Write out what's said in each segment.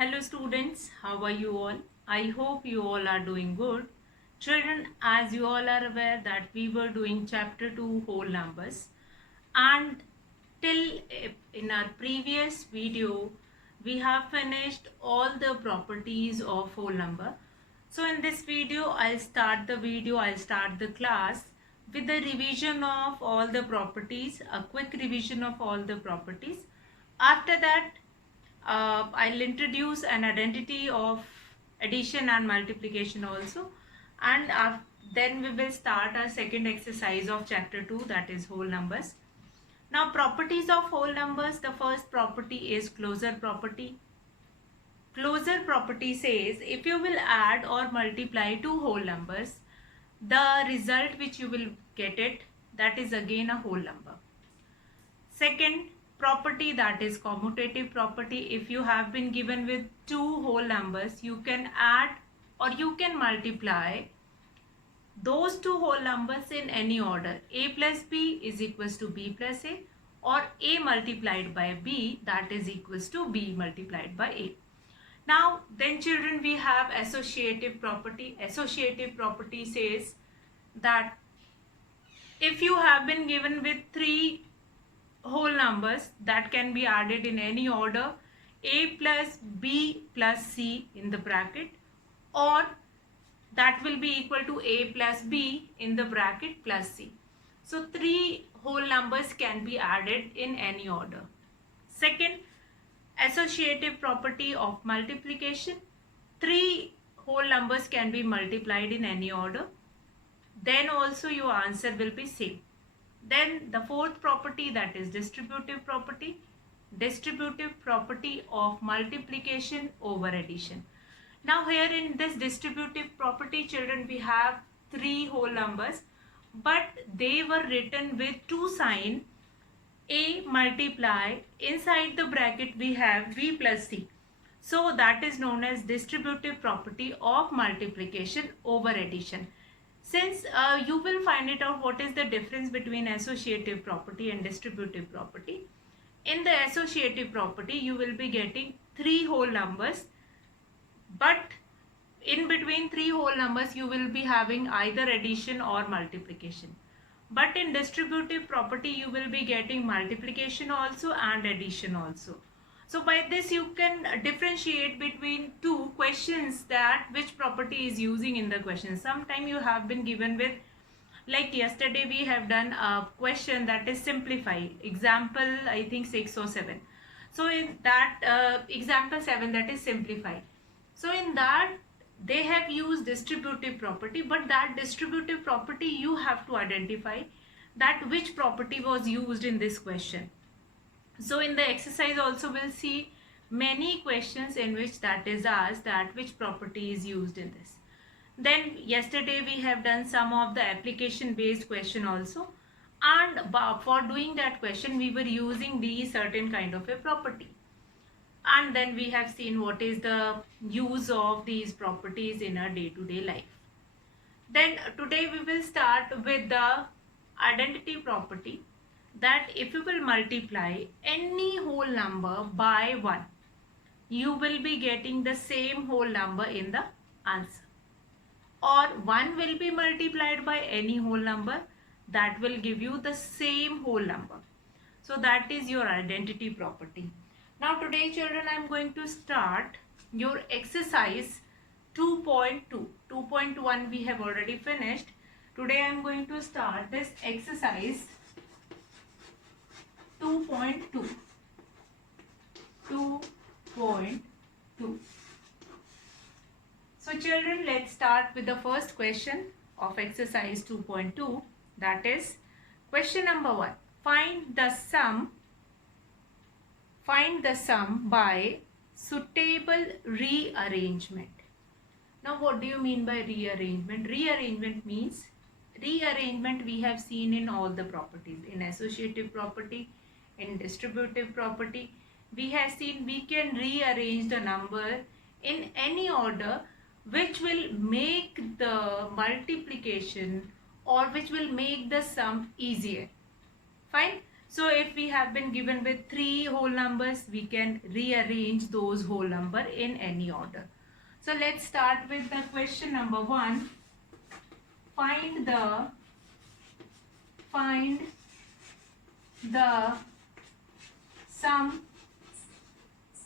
Hello students, how are you all? I hope you all are doing good. Children, as you all are aware that we were doing chapter 2 whole numbers, and till in our previous video we have finished all the properties of whole number. So in this video I'll start the class with the revision of all the properties, a quick revision of all the properties. After that I'll introduce an identity of addition and multiplication also, and then we will start our second exercise of chapter 2, that is whole numbers. Now properties of whole numbers, the first property is closure property. Closure property says if you will add or multiply two whole numbers, the result which you will get it, that is again a whole number. Second property, that is commutative property. If you have been given with two whole numbers, you can add or you can multiply those two whole numbers in any order. A plus b is equals to b plus a, or a multiplied by b, that is equals to b multiplied by a. Now then children, we have associative property. Associative property says that if you have been given with three whole numbers that can be added in any order, a plus b plus c in the bracket, or that will be equal to a plus b in the bracket plus c. So three whole numbers can be added in any order. Second, associative property of multiplication. Three whole numbers can be multiplied in any order. Then also your answer will be same. Then the fourth property, that is distributive property. Distributive property of multiplication over addition. Now here in this distributive property children, we have three whole numbers, but they were written with two sign. A multiply, inside the bracket we have b plus c. So that is known as distributive property of multiplication over addition. Since you will find it out what is the difference between associative property and distributive property. In the associative property you will be getting three whole numbers, but in between three whole numbers you will be having either addition or multiplication. But in distributive property you will be getting multiplication also and addition also. So by this you can differentiate between two questions, that which property is using in the question. Sometime you have been given with, like yesterday we have done a question that is simplify, example I think 6 or 7. So in that example 7, that is simplify. So in that they have used distributive property, but that distributive property you have to identify that which property was used in this question. So in the exercise also we'll see many questions in which that is asked, that which property is used in this. Then yesterday we have done some of the application based question also, and for doing that question we were using these certain kind of a property. And then we have seen what is the use of these properties in our day-to-day life. Then today we will start with the identity property, that if you will multiply any whole number by 1, you will be getting the same whole number in the answer. Or 1 will be multiplied by any whole number, that will give you the same whole number. So that is your identity property. Now today children, I am going to start your exercise 2.2. 2.1 we have already finished. Today I am going to start this exercise 2.2. 2.2. So children, let's start with the first question of exercise 2.2, that is question number 1. Find the sum by suitable rearrangement. Now what do you mean by rearrangement? Rearrangement means, rearrangement we have seen in all the properties. In associative property, in distributive property, we have seen we can rearrange the number in any order which will make the multiplication or which will make the sum easier. Fine. So if we have been given with three whole numbers, we can rearrange those whole number in any order. So let's start with the question number 1. Find the sum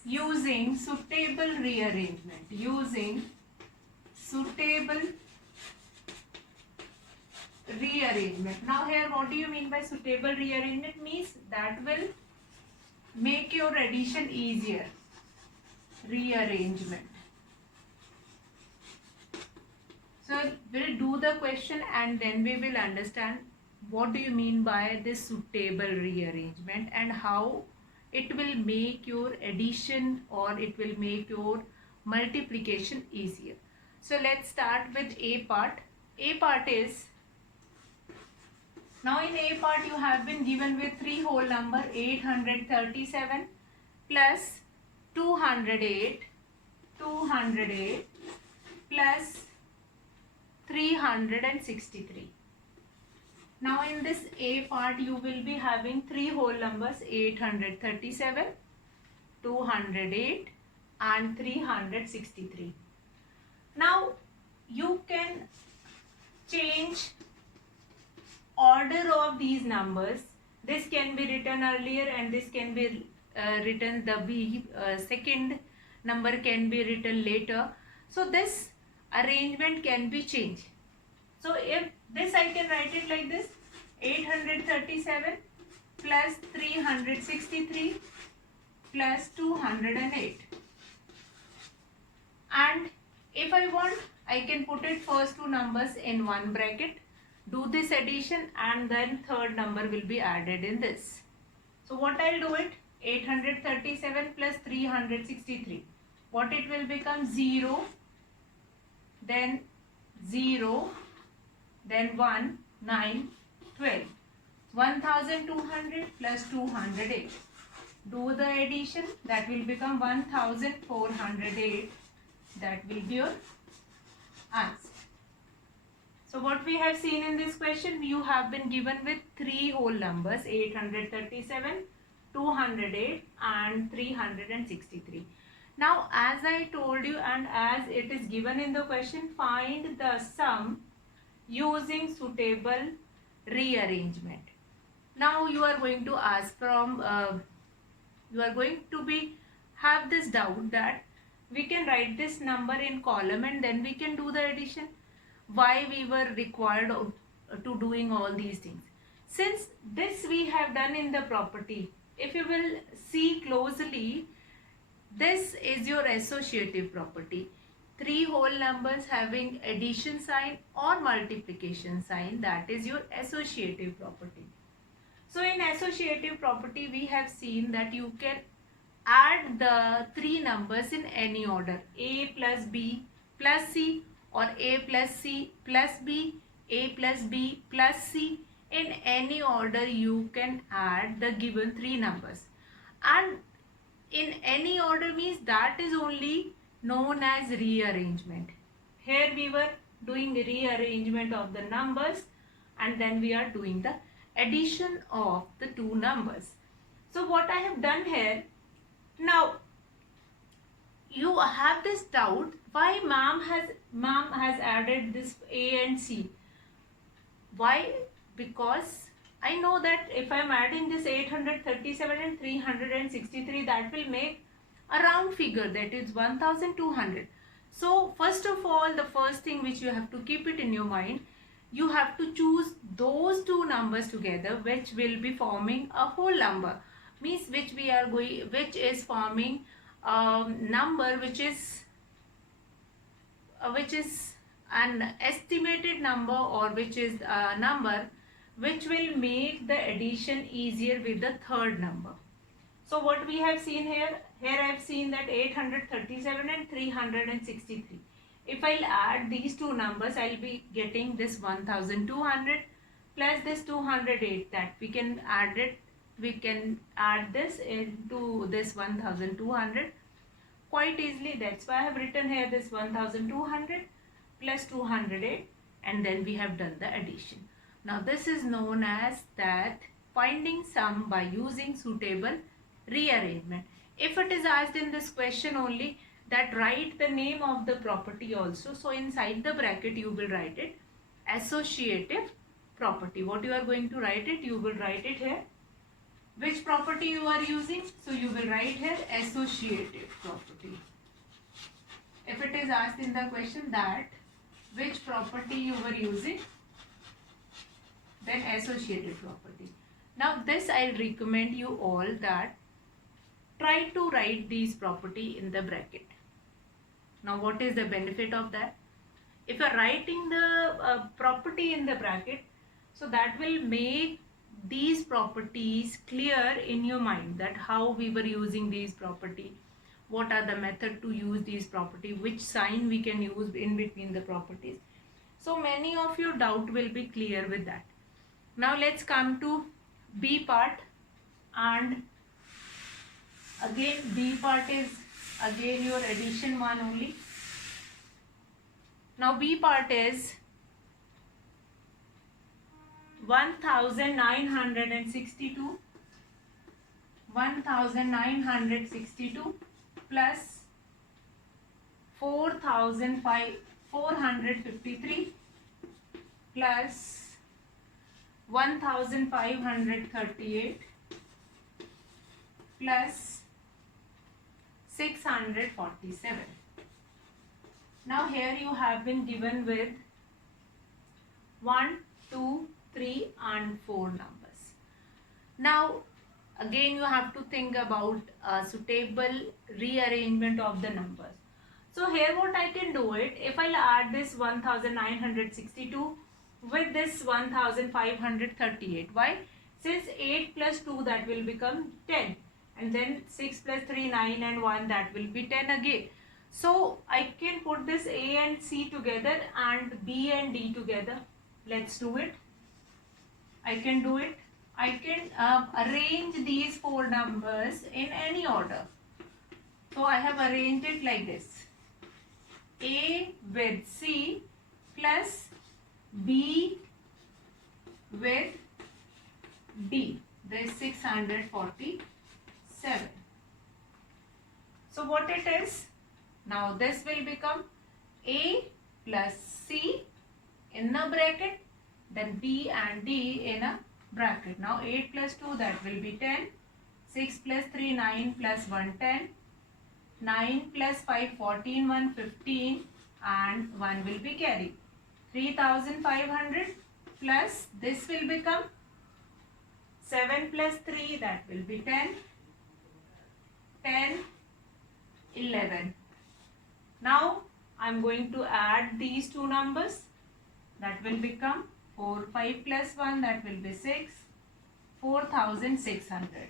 using suitable rearrangement. Using suitable rearrangement. Now here, what do you mean by suitable rearrangement? Means that will make your addition easier. Rearrangement. So we'll do the question and then we will understand what do you mean by this suitable rearrangement and how it will make your addition or it will make your multiplication easier. So let's start with A part. A part is, now in A part you have been given with three whole number 837 plus 208 plus 363. Now in this A part you will be having three whole numbers 837, 208 and 363. Now you can change order of these numbers. This can be written earlier and this can be written, the second number can be written later. So this arrangement can be changed. So if this, I can write it like this: 837 plus 363 plus 208. And if I want, I can put it first two numbers in one bracket, do this addition, and then third number will be added in this. So what I'll do it, 837 plus 363. What it will become? 0, then 0, then 1, 9, 12. 1200 plus 208. Do the addition, that will become 1408. That will be your answer. So what we have seen in this question, you have been given with three whole numbers 837, 208 and 363. Now as I told you and as it is given in the question, find the sum using suitable rearrangement. Now you are going to ask from, you are going to be have this doubt that we can write this number in column and then we can do the addition. Why we were required to doing all these things? Since this we have done in the property, if you will see closely, this is your associative property. Three whole numbers having addition sign or multiplication sign, that is your associative property. So in associative property we have seen that you can add the three numbers in any order: A plus B plus C, or A plus C plus B, A plus B plus C. In any order you can add the given three numbers, and in any order means that is only known as rearrangement. Here we were doing rearrangement of the numbers and then we are doing the addition of the two numbers. So what I have done here, now you have this doubt why mom has added this A and C. Why? Because I know that if I am adding this 837 and 363, that will make a round figure, that is 1200. So first of all, the first thing which you have to keep it in your mind, you have to choose those two numbers together which will be forming a whole number, means which is forming number which is an estimated number, or which is a number which will make the addition easier with the third number. So what we have seen here I have seen that 837 and 363. If I'll add these two numbers, I'll be getting this 1200 plus this 208, that we can add this into this 1200 quite easily. That's why I have written here this 1200 plus 208, and then we have done the addition. Now this is known as that finding sum by using suitable rearrangement. If it is asked in this question only that write the name of the property also, so inside the bracket you will write it associative property. What you are going to write it? You will write it here. Which property you are using? So you will write here associative property. If it is asked in the question that which property you were using, then associative property. Now this I recommend you all that try to write these property in the bracket. Now what is the benefit of that? If you are writing the property in the bracket, so that will make these properties clear in your mind, that how we were using these property, what are the method to use these property, which sign we can use in between the properties. So many of your doubt will be clear with that. Now let's come to B part, and again B part is again your addition one only. Now B part is 1962 plus 453 plus 1538 plus 647. Now here you have been given with 1, 2, 3 and 4 numbers. Now again you have to think about a suitable rearrangement of the numbers. So here what I can do it, if I'll add this 1962 with this 1538. Why? Since 8 plus 2 that will become 10, and then 6 plus 3 9 and 1 that will be 10 again. So I can put this A and C together and B and D together. Let's do it. I can do it. I can arrange these 4 numbers in any order. So I have arranged it like this. A with C plus B with D. There is 647. So what it is? Now this will become A plus C in a bracket, then B and D in a bracket. Now 8 plus 2 that will be 10, 6 plus 3 9 plus 1 10, 9 plus 5 14, 1 15 and 1 will be carried. 3500 plus this will become 7 plus 3 that will be 10, 10, 11. Now I am going to add these two numbers, that will become 4, 5 plus 1 that will be 6, 4600.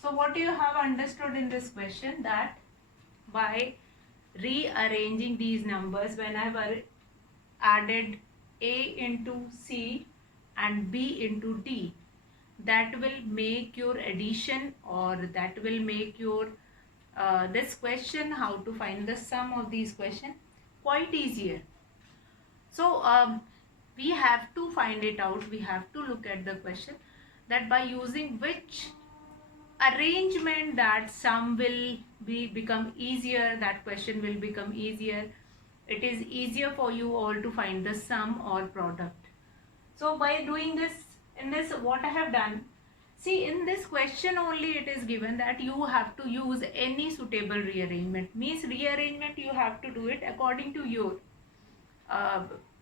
So what you have understood in this question, that by rearranging these numbers, when I have added A into C and B into D, that will make your addition, or that will make your this question, how to find the sum of these question, quite easier. So we have to find it out. We have to look at the question, that by using which arrangement that sum will become easier, that question will become easier. It is easier for you all to find the sum or product. So by doing this, in this what I have done, see in this question only it is given that you have to use any suitable rearrangement. Means rearrangement you have to do it according to your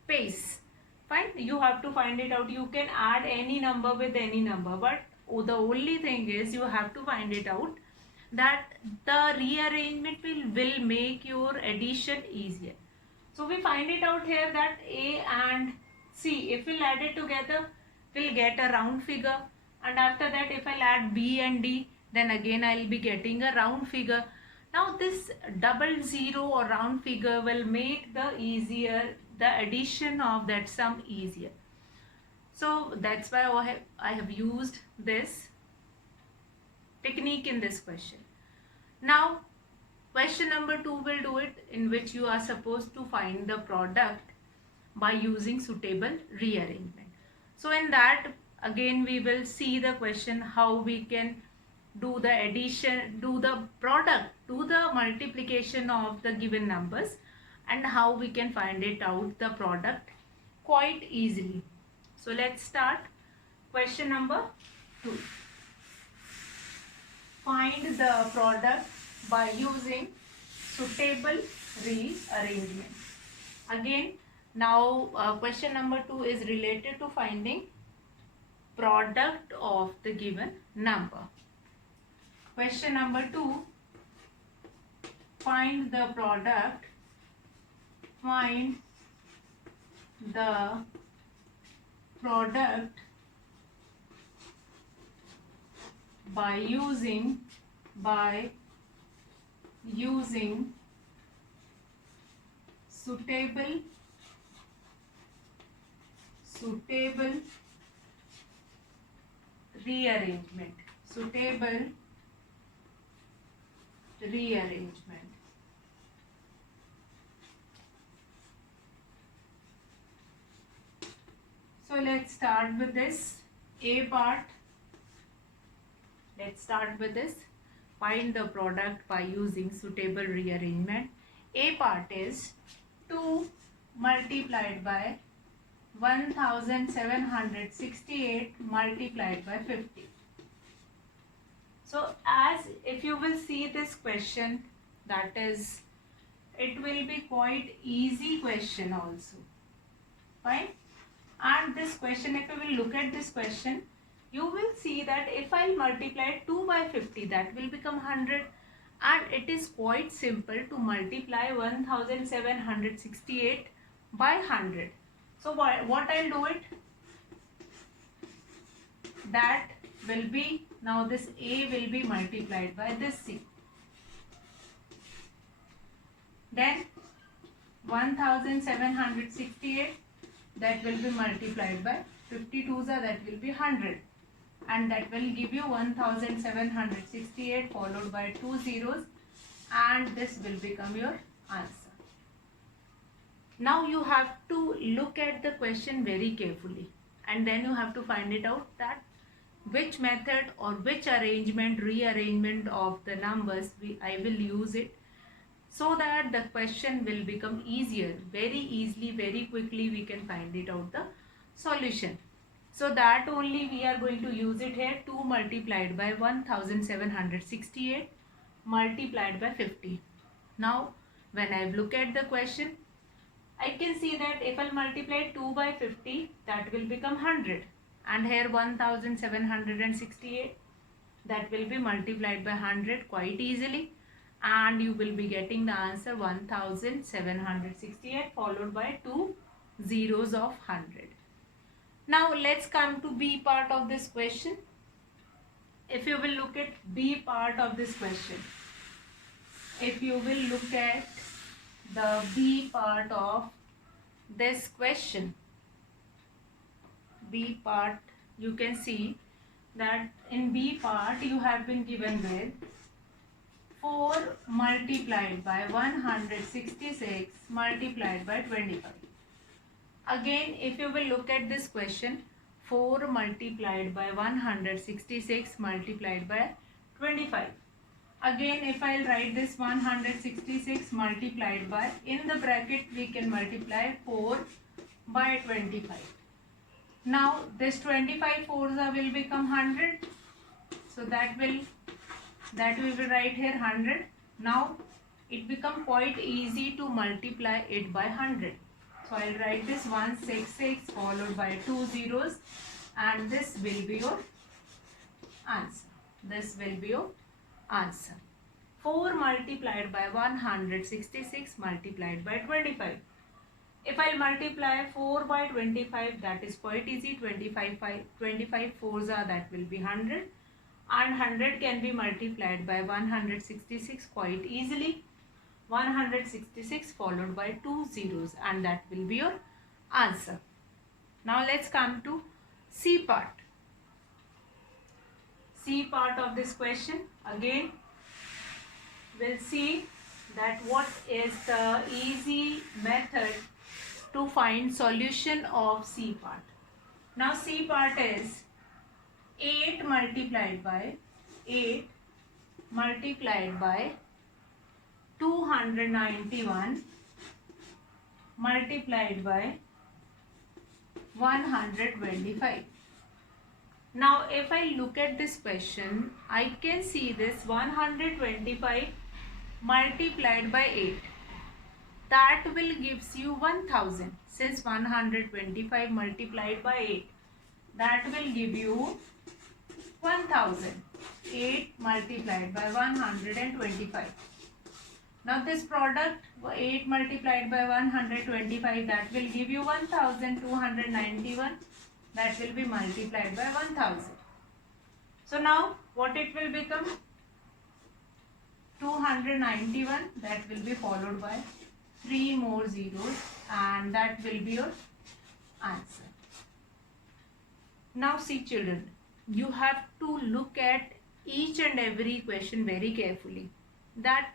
pace. Fine, you have to find it out. You can add any number with any number, but the only thing is you have to find it out that the rearrangement will make your addition easier. So we find it out here that A and C, if we'll add it together, we'll get a round figure, and after that if I'll add B and D, then again I'll be getting a round figure. Now this double zero or round figure will make the addition of that sum easier. So that's why I have used this technique in this question. Now question number 2 will do it, in which you are supposed to find the product by using suitable rearrangement. So in that Again we will see the question how we can do the addition, do the product, do the multiplication of the given numbers, and how we can find it out the product quite easily. So let's start. Question number 2. Find the product by using suitable rearrangement. Again, now question number 2 is related to finding product of the given number. Question number 2, find the product by using suitable rearrangement. So let's start with this A part. Let's start with this. Find the product by using suitable rearrangement. A part is 2 multiplied by 1768 multiplied by 50. So as if you will see this question, that is, it will be quite easy question also. Fine. And this question, if you will look at this question, you will see that if I multiply 2 by 50, that will become 100, and it is quite simple to multiply 1768 by 100. So what I'll do it, that will be, now this A will be multiplied by this C. Then 1768, that will be multiplied by 52s, that will be 100, and that will give you 1768 followed by 2 zeros, and this will become your answer. Now you have to look at the question very carefully, and then you have to find it out that which method or which rearrangement of the numbers I will use it, so that the question will become easier. Very easily, very quickly we can find it out the solution. So that only we are going to use it here. 2 multiplied by 1768 multiplied by 50. Now when I look at the question, I can see that if I multiply 2 by 50, that will become 100, and here 1768, that will be multiplied by 100 quite easily, and you will be getting the answer 1768 followed by 2 zeros of 100. Now let's come to B part of this question. If you will look at B part of this question, if you will look at the B part of this question, B part, you can see that in B part you have been given with 4 multiplied by 166 multiplied by 25. Again, if you will look at this question, 4 multiplied by 166 multiplied by 25. Again, if I'll write this 166 multiplied by, in the bracket we can multiply 4 by 25. Now this 25 fours will become 100. So that we will write here 100. Now it become quite easy to multiply it by 100. So I'll write this 166 followed by 2 zeros, and this will be your answer. This will be your answer. 4 multiplied by 166 multiplied by 25. If I multiply 4 by 25, that is quite easy. 25 fours that will be 100, and 100 can be multiplied by 166 quite easily. 166 followed by 2 zeros, and that will be your answer. Now let's come to C part. C part of this question. Again, we'll see that what is the easy method to find solution of C part. Now C part is 8 multiplied by 291 multiplied by 125. Now if I look at this question, I can see this 125 multiplied by 8. That will gives you 1000. Since 125 multiplied by 8, that will give you 1000. 8 multiplied by 125. Now this product 8 multiplied by 125, that will give you 1291. That will be multiplied by 1000. So now what it will become? 291, that will be followed by 3 more zeros, and that will be your answer. Now see children, you have to look at each and every question very carefully, that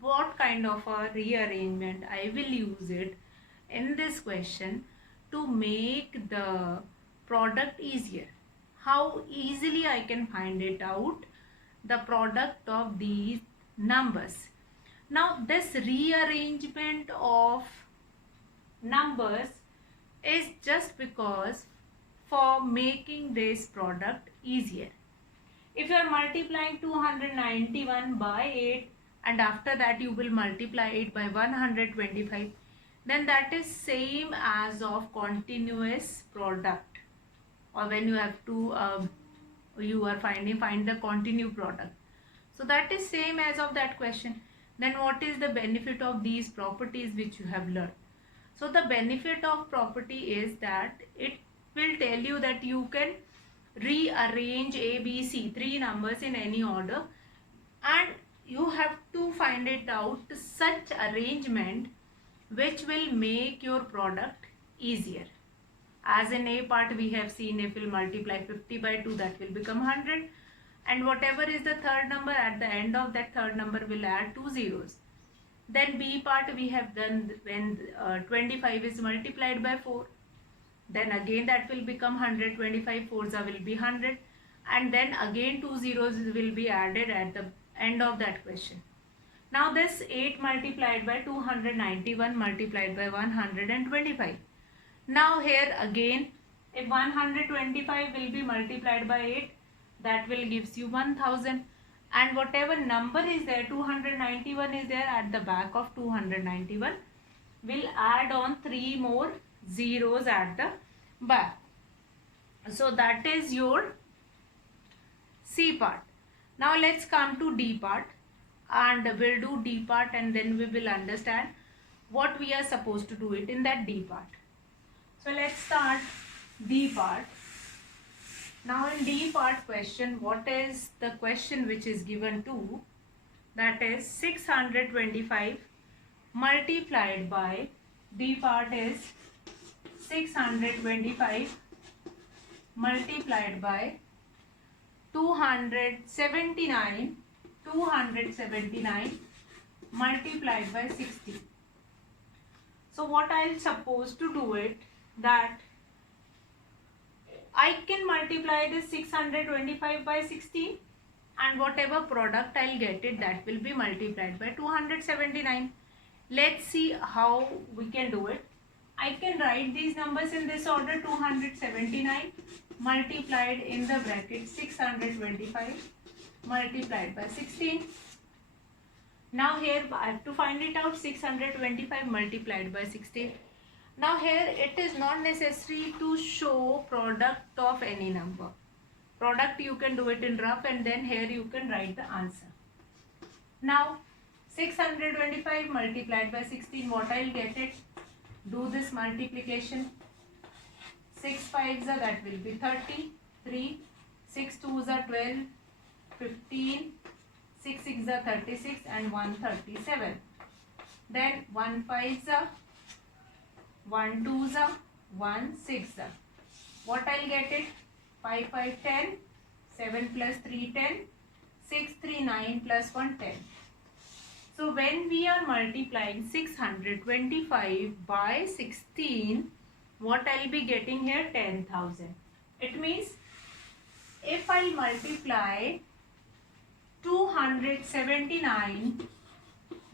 what kind of a rearrangement I will use it in this question to make the product easier. How easily I can find it out, the product of these numbers. Now this rearrangement of numbers is just because for making this product easier. If you are multiplying 291 by 8 and after that you will multiply it by 125, then that is same as of continuous product, or when you have to you are find the continue product. So that is same as of that question. Then what is the benefit of these properties which you have learned? So the benefit of property is that it will tell you that you can rearrange A, B, C, 3 numbers in any order, and you have to find it out such arrangement which will make your product easier. As in A part we have seen, if we multiply 50 by 2, that will become 100, and whatever is the third number, at the end of that third number will add 2 zeros. Then B part we have done when 25 is multiplied by 4, then again that will become 100, 25 fours will be 100, and then again 2 zeros will be added at the end of that question. Now this 8 multiplied by 291 multiplied by 125. Now here again, if 125 will be multiplied by 8, that will gives you 1000, and whatever number is there, 291 is there at the back of 291, will add on 3 more zeros at the back. So that is your C part. Now let's come to D part, and we'll do D part and then we will understand what we are supposed to do it in that D part. So let's start D part. Now in D part question, what is the question which is given to? That is 625 multiplied by, D part is 625 multiplied by 279 multiplied by 60. So what I'll suppose to do it, that I can multiply this 625 by 16, and whatever product I'll get it, that will be multiplied by 279. Let's see how we can do it. I can write these numbers in this order: 279 multiplied in the bracket 625 multiplied by 16. Now here I have to find it out, 625 multiplied by 16. Now here it is not necessary to show product of any number. Product you can do it in rough, and then here you can write the answer. Now 625 multiplied by 16, what I will get it? Do this multiplication. 6 5s are, that will be 30, 3, 6 2s are 12, 15, 6 6s are 36, and 137. Then 1 5s are, 1 2s are, 1 6s are. What I'll get it? 5 5 10, 7 plus 3 10, 6 3 9 plus 1 10. So when we are multiplying 625 by 16, what I'll be getting here? 10,000. It means if I multiply 279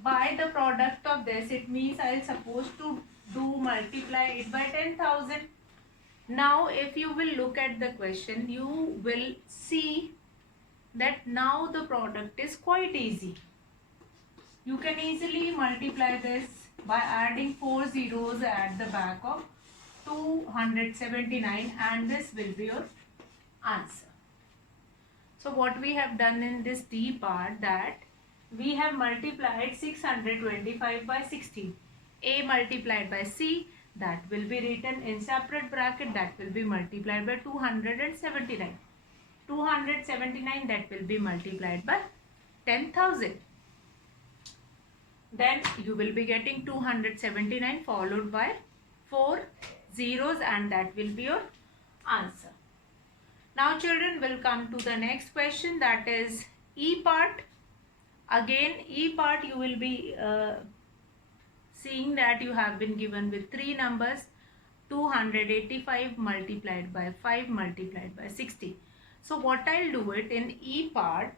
by the product of this, it means I am supposed to multiply it by 10,000. Now if you will look at the question, you will see that now the product is quite easy. You can easily multiply this by adding 4 zeros at the back of 279 and this will be your answer. So what we have done in this D part, that we have multiplied 625 by 16. A multiplied by C, that will be written in separate bracket, that will be multiplied by 279. 279, that will be multiplied by 10,000. Then you will be getting 279 followed by 4 zeros and that will be your answer. Now children, will come to the next question, that is E part. Again E part, you will be seeing that you have been given with 3 numbers, 285 multiplied by 5 multiplied by 60. So what I'll do it in E part,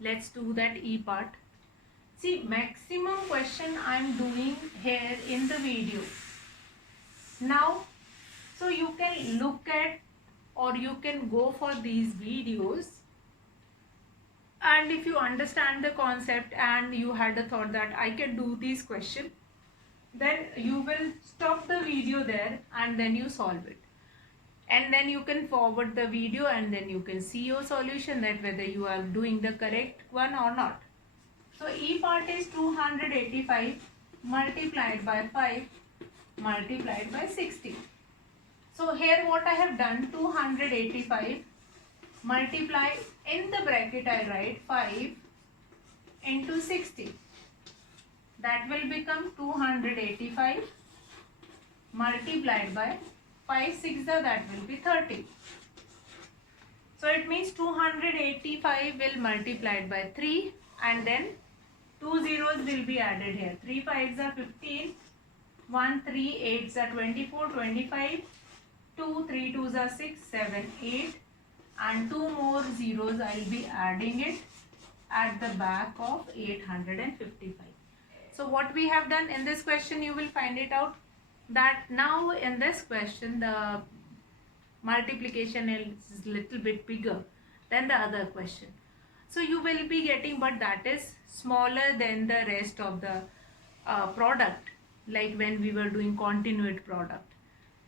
let's do that E part. See, maximum question I'm doing here in the video. Now, so you can look at or you can go for these videos, and if you understand the concept and you had a thought that I can do these questions, then you will stop the video there and then you solve it. And then you can forward the video and then you can see your solution, that whether you are doing the correct one or not. So E part is 285 multiplied by 5 multiplied by 60. So here what I have done, 285 multiply, in the bracket I write 5 into 60. That will become 285 multiplied by 5 6, that will be 30. So it means 285 will multiplied by 3 and then 2 zeros will be added here. 3 5s are 15, 1 3 8s are 24, 25, 2 3 2s are 6, 7, 8 and 2 more zeros I will be adding it at the back of 855. So what we have done in this question, you will find it out that now in this question the multiplication is little bit bigger than the other question. So you will be getting, but that is smaller than the rest of the product, like when we were doing continued product.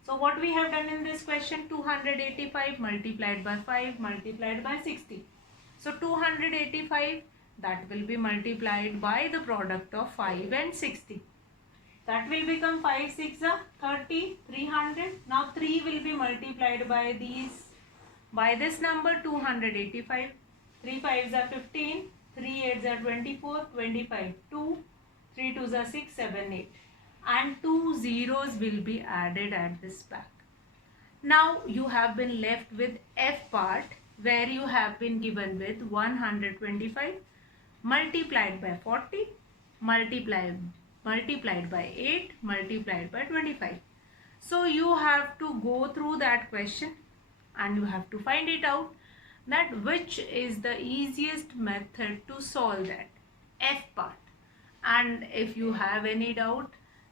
So what we have done in this question, 285 multiplied by 5 multiplied by 60. So 285, that will be multiplied by the product of 5 and 60. That will become 5 6 are 30, 300. Now 3 will be multiplied by these, by this number 285. 3 5s are 15, 3 8s are 24, 25, 2, 3 2s are 6, 7, 8. And 2 zeros will be added at this back. Now you have been left with F part, where you have been given with 125 multiplied by 40 multiplied by 8 multiplied by 25. So you have to go through that question and you have to find it out, that which is the easiest method to solve that F part. And if you have any doubt,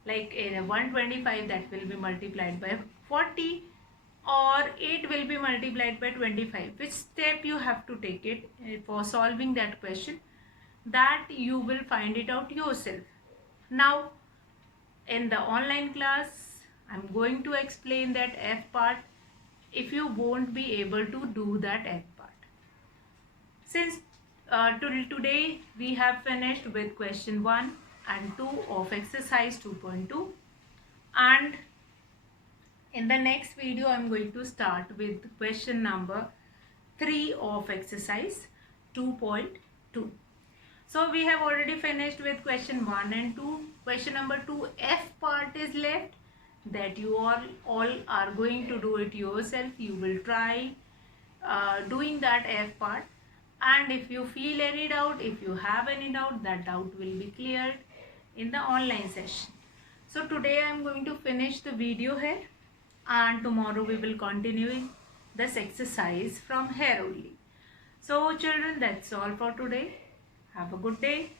like in a 125 that will be multiplied by 40 or 8 will be multiplied by 25, which step you have to take it for solving that question, that you will find it out yourself. Now in the online class I'm going to explain that F part, if you won't be able to do that F part. Since till today we have finished with question 1 and 2 of exercise 2.2, and in the next video I am going to start with question number 3 of exercise 2.2. So we have already finished with question 1 and 2. Question number 2 F part is left, that you all are going to do it yourself. You will try doing that F part, and if you feel any doubt, if you have any doubt, that doubt will be cleared in the online session. So today I am going to finish the video here and tomorrow we will continue this exercise from here only. So children, that's all for today. Have a good day.